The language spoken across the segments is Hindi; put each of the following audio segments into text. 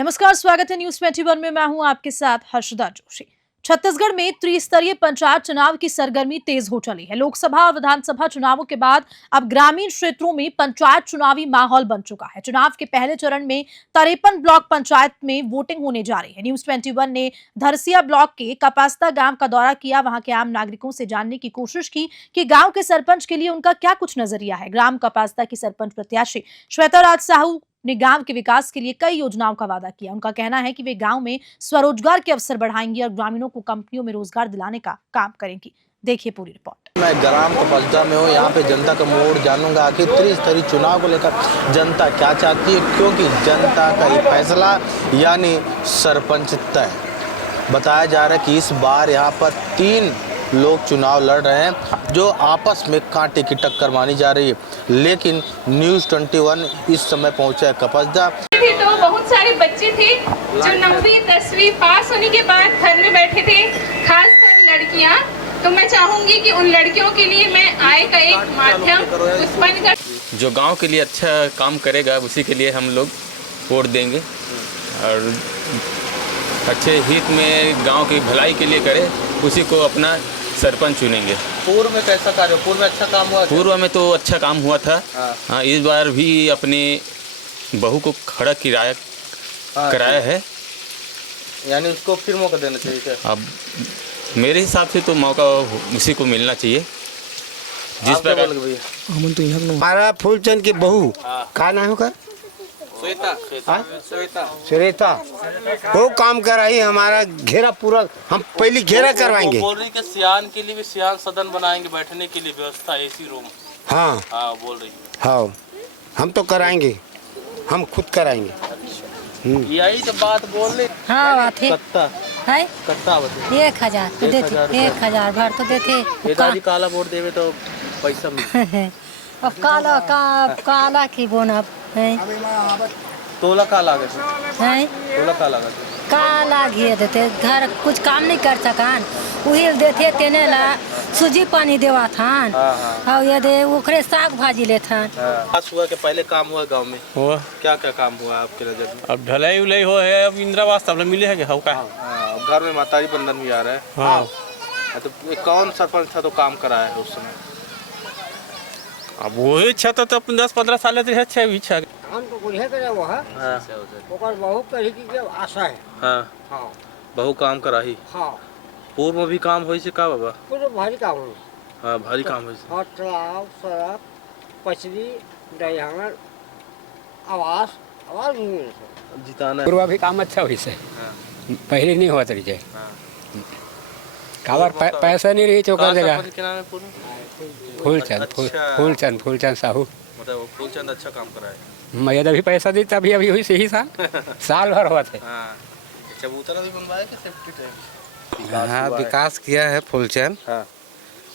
नमस्कार, स्वागत है न्यूज 21 में। मैं हूं आपके साथ हर्षदा जोशी। छत्तीसगढ़ में त्रिस्तरीय पंचायत चुनाव की सरगर्मी तेज हो चली है। लोकसभा और विधानसभा चुनावों के बाद अब ग्रामीण क्षेत्रों में पंचायत चुनावी माहौल बन चुका है। चुनाव के पहले चरण में 53 ब्लॉक पंचायत में वोटिंग होने जा रही है। न्यूज 21 ने धरसिया ब्लॉक के कपास्ता गांव का दौरा किया। वहां के आम नागरिकों से जानने की कोशिश की कि गांव के सरपंच के लिए उनका क्या कुछ नजरिया है। ग्राम कपास्ता की सरपंच प्रत्याशी श्वेता राज साहू ने गांव के विकास के लिए कई योजनाओं का वादा किया। उनका कहना है कि वे गांव में स्वरोजगार के अवसर बढ़ाएंगी और ग्रामीणों को कंपनियों में रोजगार दिलाने का काम करेंगी। देखिए पूरी रिपोर्ट। मैं ग्राम कपास्ता में हूँ। यहाँ पे जनता का मूड जानूंगा आखिर त्रिस्तरीय चुनाव को लेकर जनता क्या चाहती है, क्योंकि जनता का ये फैसला यानी सरपंच तय। बताया जा रहा है कि इस बार यहाँ पर 3 लोग चुनाव लड़ रहे हैं जो आपस में कांटे की टक्कर मानी जा रही है। लेकिन न्यूज़ 21 इस समय पहुंचा है कपास्ता। तो बहुत सारे बच्चे थे जो 9वीं 10वीं पास होने के बाद घर में बैठे थे, खासकर लड़कियां। तो मैं चाहूंगी कि उन लड़कियों के लिए मैं आय का एक माध्यम उत्पन्न कर, जो गांव के लिए अच्छा काम करेगा उसी के लिए हम लोग वोट देंगे और अच्छे हित में गांव की भलाई के लिए करे उसी को अपना सरपंच चुनेंगे। पूर्व में कैसा कार्य, पूर्व में अच्छा काम हुआ? पूर्व में तो अच्छा काम हुआ था। हाँ, इस बार भी अपने बहू को खड़ा कराया है, यानी उसको फिर मौका देना चाहिए क्या? अब मेरे हिसाब से तो मौका उसी को मिलना चाहिए जिस पर हमारा फूलचंद की बहू का नाम होगा श्वेता, वो काम कराई हमारा घेरा पूरा। हम पहले घेरा करवाएंगे। बोल रही कि सियान के लिए भी सियान सदन बनाएंगे, बैठने के लिए व्यवस्था, एसी रूम। हाँ हाँ बोल रही। हाँ हम तो कराएंगे, हम खुद कराएंगे। यही तो बात बोल रही। हाँ कत्ता है कत्ता 1000 तो देते, 1000 भर तो देते। दादी काला वोट देवे तो पैसा मिले। अब काला की बोना है तोला का लागत है, तोला का लागत काला घी देते। घर कुछ काम नहीं कर सकन, वही देते तेने ला सूजी पानी देवा थान। और ये दे ओकरे साग भाजी ले थान। आज हुआ के पहले काम हुआ गांव में हुआ, क्या क्या काम हुआ आपके नजर में? अब ढलाई उलाई हो है, अब इंदिरा आवास सब मिले है क्या? अब घर में माताजी बंधन भी आ रहा है। हाँ। तो कौन सरपंच था तो काम कराया है उस समय? अब वही छत तो 10-15 साल से है भी छा। हम तो बुझे करे वो है। हां ओकर बहुत कही की आशा है। हां हां बहु काम कराही। हां पूर्व में भी काम होई से का बाबा? पूरा भारी काम हो। हां भारी काम होई से। और तालाब, सड़क, पचरी, दयाहर, आवास भी मिले। जिताना पूर्व भी काम अच्छा हुई से। पहले नहीं हुआ तरीके। कावर पैसा नहीं रही चौका देगा। फूलचंद साहू। मतलब फूलचंद अच्छा काम कराए। मैं अभी पैसा दी तभी अभी हुई सही साल भर हुआ थे। चबूतरा भी बनवाया कि सेफ्टी टैंक? हाँ विकास किया है फूलचंद। हाँ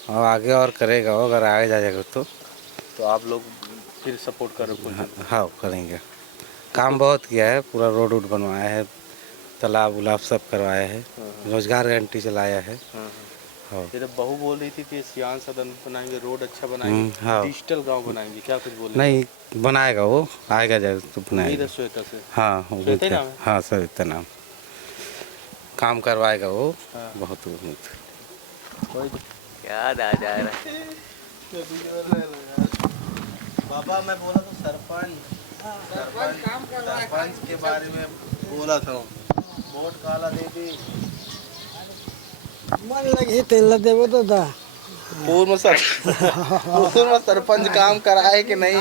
और आगे और करेगा, अगर आगे जाएगा तो आप लोग फिर सपोर्ट करो फूलचंद? हाँ करेंगे। काम बहुत किया है, पूरा रोड बनवाया है, तालाब उलाब सब करवाया है, रोजगार गारंटी चलाया है। फिर बहू बोल रही थी कि सियान सदन बनाएंगे, रोड अच्छा बनाएंगे, हाँ डिजिटल गांव बनाएंगे, क्या कुछ बोल? नहीं बनाएगा, वो आएगा जाएगा तो बनाएगा। श्वेता से? हाँ हाँ सर इतना नाम काम करवाएगा वो। हाँ। बहुत याद आ जा रहा है बाबा। मैं बोला तो सरपंच के बारे में बोला था, वोट काला दे दी मन लगी तेल देवो तो दा। पूर्व सरपंच काम कराए कि नहीं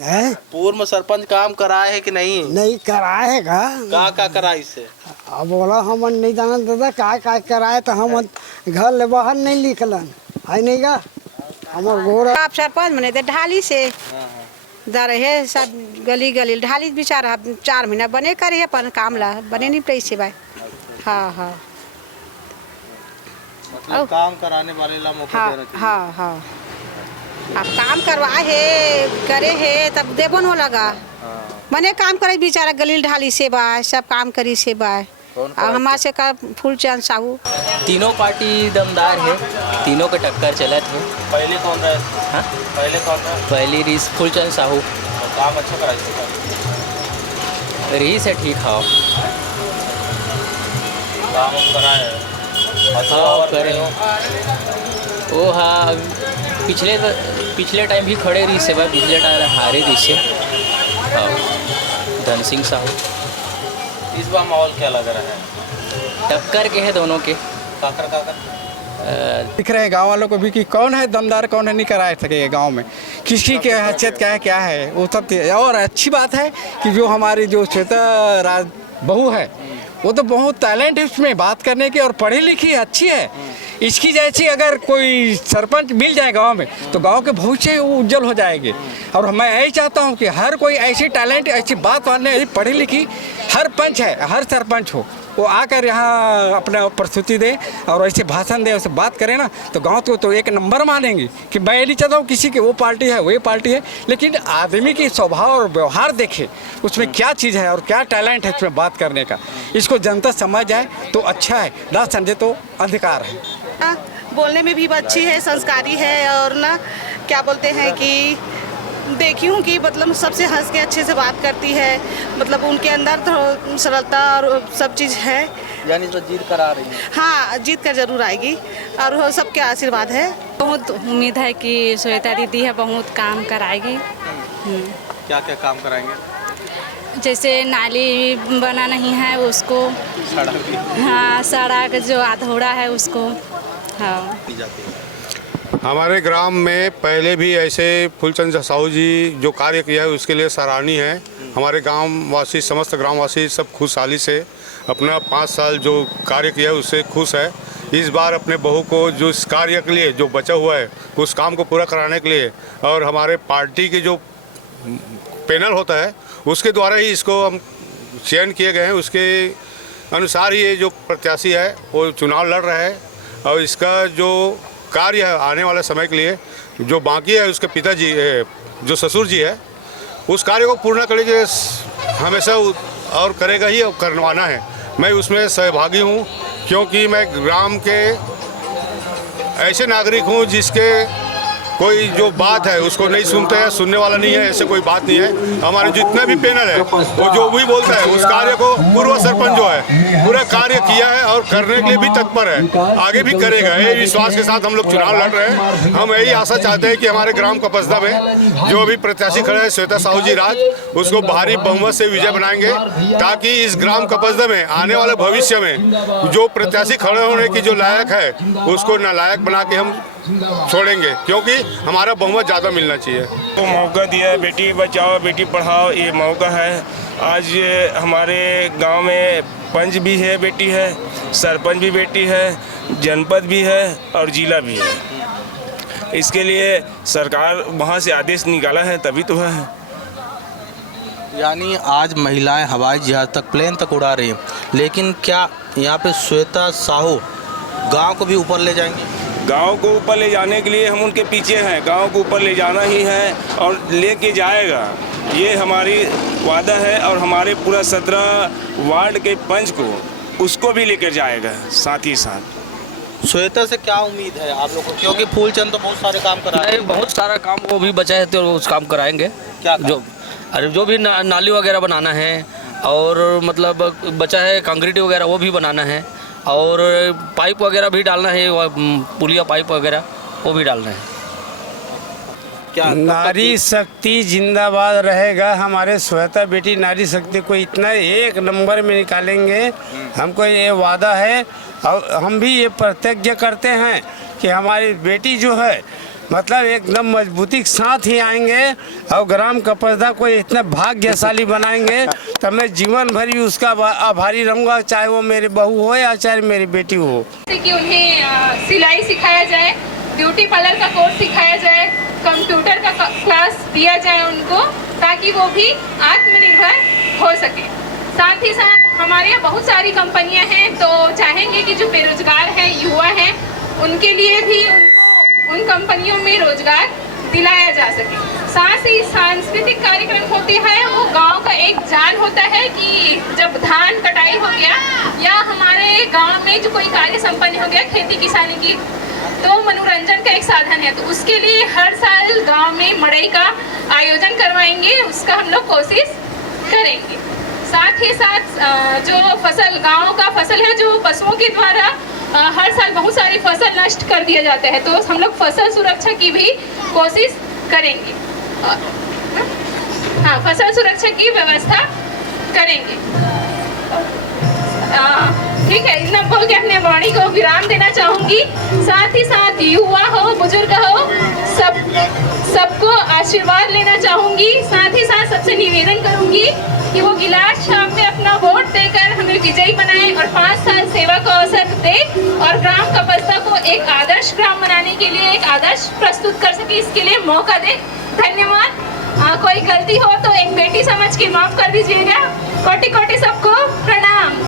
है? पूर्व सरपंच काम कराए है कि नहीं? नहीं कराए का का कराए इससे? अब बोला हम नहीं जाना दादा का कराए तो हम घर ले बाहर नहीं निकलन है नहीं का हमार गोरा। आप सरपंच बने थे ढाली से दर है सब गली गली ढाली बेचारा 4 महीना बने करे है पर काम ला बने नहीं पैसे भाई। हाँ हाँ मतलब काम कराने वाले ला मौका देना चाहिए। हाँ हाँ अब काम करवाए है करे है तब देबो न लगा। मने काम करे बेचारा गली ढाली से बा सब काम करी से बा। हमारे से का फूलचंद साहू। तीनों पार्टी दमदार है, तीनों का टक्कर चलत है। पहले कौन रहा? हाँ पहले कौन रहा? पहली फूलचंद साहू। काम अच्छा कराया। रही से ठीक हो। काम कराए हाँ करें वो हाँ पिछले टाइम भी खड़े रही से पिछले टाइम हारे रही से। हाँ धन सिंह साहू। इस बार माहौल क्या लग रहा है? टक्कर के है दोनों के। काकर दिख रहे गांव वालों को भी कि कौन है दमदार कौन है, नहीं करा सके गांव में किसी की हैसियत क्या है वो सब। और अच्छी बात है कि जो हमारी जो श्वेता राज बहू है वो तो बहुत टैलेंट है उसमें बात करने की और पढ़ी लिखी अच्छी है। इसकी जैसी अगर कोई सरपंच मिल जाए गांव में तो गांव के भविष्य उज्जवल हो जाएंगे। और मैं यही चाहता हूं कि हर कोई ऐसी टैलेंट ऐसी बात वाले ऐसी पढ़ी लिखी हर पंच है हर सरपंच हो वो आकर यहाँ अपना प्रस्तुति दे और ऐसे भाषण दे, उससे बात करें ना तो गांव को तो एक नंबर मानेंगे। कि मैं नहीं चाहता हूँ किसी की वो पार्टी है वही पार्टी है, लेकिन आदमी की स्वभाव और व्यवहार देखे उसमें क्या चीज़ है और क्या टैलेंट है उसमें बात करने का। इसको जनता समझ जाए तो अच्छा है, ना समझे तो अधिकार है। बोलने में भी अच्छी है, संस्कारी है और ना क्या बोलते हैं कि देखी हूँ कि मतलब सबसे हंस के अच्छे से बात करती है। मतलब उनके अंदर तो सरलता और सब चीज़ है। यानी तो जीत कर आ रही है। हाँ जीत कर जरूर आएगी और वो सबके आशीर्वाद है। बहुत उम्मीद है कि श्वेता दीदी है बहुत काम कराएगी। क्या क्या काम कराएंगे? जैसे नाली बना नहीं है उसको, हाँ सड़क जो अधूरा है उसको। हाँ हमारे ग्राम में पहले भी ऐसे फूलचंद साहू जी जो कार्य किया है उसके लिए सराहनीय है। हमारे गांव वासी समस्त ग्रामवासी सब खुशहाली से अपना 5 साल जो कार्य किया है उससे खुश है। इस बार अपने बहू को जो इस कार्य के लिए जो बचा हुआ है उस काम को पूरा कराने के लिए और हमारे पार्टी के जो पैनल होता है उसके द्वारा ही इसको हम चयन किए गए हैं। उसके अनुसार ये जो प्रत्याशी है वो चुनाव लड़ रहा है और इसका जो कार्य है आने वाले समय के लिए जो बाकी है उसके पिताजी जो ससुर जी है उस कार्य को पूर्ण करने के हमेशा और करेगा ही और करवाना है। मैं उसमें सहभागी हूँ क्योंकि मैं ग्राम के ऐसे नागरिक हूँ जिसके कोई जो बात है उसको नहीं सुनते हैं, सुनने वाला नहीं है, ऐसे कोई बात नहीं है। हमारे जितना भी पैनल है वो जो भी बोलता है उस कार्य को पूर्व सरपंच जो है पूरा कार्य किया है और करने के लिए भी तत्पर है, आगे भी करेगा। ये विश्वास के साथ हम लोग चुनाव लड़ रहे हैं। हम यही आशा चाहते हैं कि हमारे ग्राम कपसदा में जो भी प्रत्याशी खड़े हैं श्वेता साहू जी राज उसको भारी बहुमत से विजय बनाएंगे ताकि इस ग्राम कपसदा में आने वाले भविष्य में जो प्रत्याशी खड़े होने की जो लायक है उसको नालायक बना के हम छोड़ेंगे क्योंकि हमारा बहुमत ज़्यादा मिलना चाहिए। तो मौका दिया है बेटी बचाओ बेटी पढ़ाओ, ये मौका है। आज हमारे गांव में पंच भी है बेटी है, सरपंच भी बेटी है, जनपद भी है और जिला भी है। इसके लिए सरकार वहाँ से आदेश निकाला है तभी तो है। यानी आज महिलाएं हवाई जहाज तक प्लेन तक उड़ा रही हैं, लेकिन क्या यहाँ पे श्वेता साहू गांव को भी ऊपर ले जाएंगे? गांव को ऊपर ले जाने के लिए हम उनके पीछे हैं। गांव को ऊपर ले जाना ही है और लेके जाएगा, ये हमारी वादा है। और हमारे पूरा 17 वार्ड के पंच को उसको भी लेकर जाएगा साथ ही साथ। श्वेता से क्या उम्मीद है आप लोगों को? क्योंकि फूलचंद तो बहुत सारे काम करा रहे हैं। बहुत सारा काम वो भी बचा है तो उस काम कराएंगे। क्या जो भी नाली वगैरह बनाना है और मतलब बचा है कंक्रीट वगैरह वो भी बनाना है और पाइप वगैरह भी डालना है, पुलिया पाइप वगैरह वो भी डालना है। क्या नारी शक्ति जिंदाबाद रहेगा। हमारे श्वेता बेटी नारी शक्ति को इतना एक नंबर में निकालेंगे, हमको ये वादा है। और हम भी ये प्रतिज्ञा करते हैं कि हमारी बेटी जो है मतलब एकदम मजबूती के साथ ही आएंगे और ग्राम कपसदा को इतना भाग्यशाली बनाएंगे तो मैं जीवन भर ही उसका आभारी रहूँगा, चाहे वो मेरी बहू हो या चाहे मेरी बेटी हो। कि उन्हें सिलाई सिखाया जाए, ब्यूटी पार्लर का कोर्स सिखाया जाए, कंप्यूटर का क्लास दिया जाए उनको ताकि वो भी आत्मनिर्भर हो सके। साथ ही साथ हमारे यहाँ बहुत सारी कंपनियाँ हैं तो चाहेंगे कि जो बेरोजगार हैं युवा हैं उनके लिए भी उन कंपनियों में रोजगार दिलाया जा सके। साथ ही सांस्कृतिक कार्यक्रम होते हैं, वो गांव का एक जान होता है कि जब धान कटाई हो गया या हमारे गांव में जो कोई कार्य संपन्न हो गया खेती किसानी की तो मनोरंजन का एक साधन है। तो उसके लिए हर साल गांव में मड़ई का आयोजन करवाएंगे, उसका हम लोग कोशिश करेंगे। साथ ही साथ जो फसल गाँव का फसल है जो पशुओं के द्वारा हर साल बहुत सारी फसल नष्ट कर दिया जाता है, तो हम लोग फसल सुरक्षा की भी कोशिश करेंगे। हाँ, फसल सुरक्षा की व्यवस्था करेंगे। ठीक है, इतना बोल के अपने वाणी को विराम देना चाहूंगी। साथ ही साथ युवा हो, बुजुर्ग हो, सबको आशीर्वाद लेना चाहूंगी। साथ ही साथ सबसे निवेदन करूंगी कि वो गिलास शाम में अपना वोट देकर हमें विजयी बनाए और 5 साल सेवा का अवसर दे और ग्राम कपस्ता को एक आदर्श ग्राम बनाने के लिए एक आदर्श प्रस्तुत कर सके, इसके लिए मौका दे। धन्यवाद। कोई गलती हो तो एक बेटी समझ के माफ कर दीजिएगा। कोटि कोटि सबको प्रणाम।